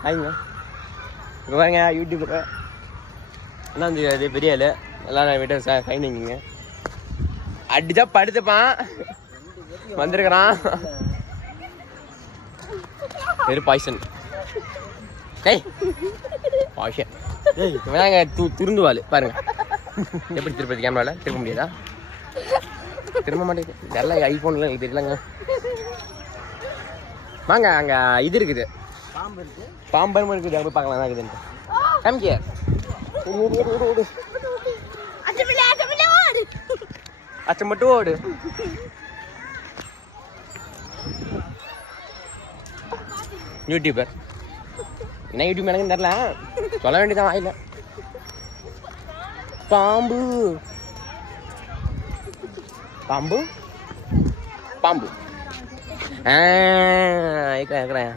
ஆயிங்க இப்போ பாருங்க யூடியூப்பில் அண்ணா வந்து அது பெரிய ஆள் எல்லாம் விட்டு கைனிங்க அடிச்சா படுத்துப்பான் வந்திருக்கிறான் வெறும் பாய்சன் ஏய் பாய்சன் ஏய் வேணாங்க துருந்துவாள் பாருங்க எப்படி திருப்பதி கேமராவில் திரும்ப முடியாதா திரும்ப மாட்டேங்குது நல்லா ஐஃபோனில் எனக்கு தெரியலங்க வாங்க அங்கே இது இருக்குது பாம்பு இருக்குது அங்கே போய் பார்க்கலாம் தான் இருக்குதுன்ட்டு காமிக்க ஓடு அச்சம் மட்டும் ஓடு யூடியூபர் என்ன யூடியூப் எனக்கு தெரியல சொல்ல வேண்டியதான் வாயில பாம்பு பாம்பு பாம்பு இருக்கிறேன்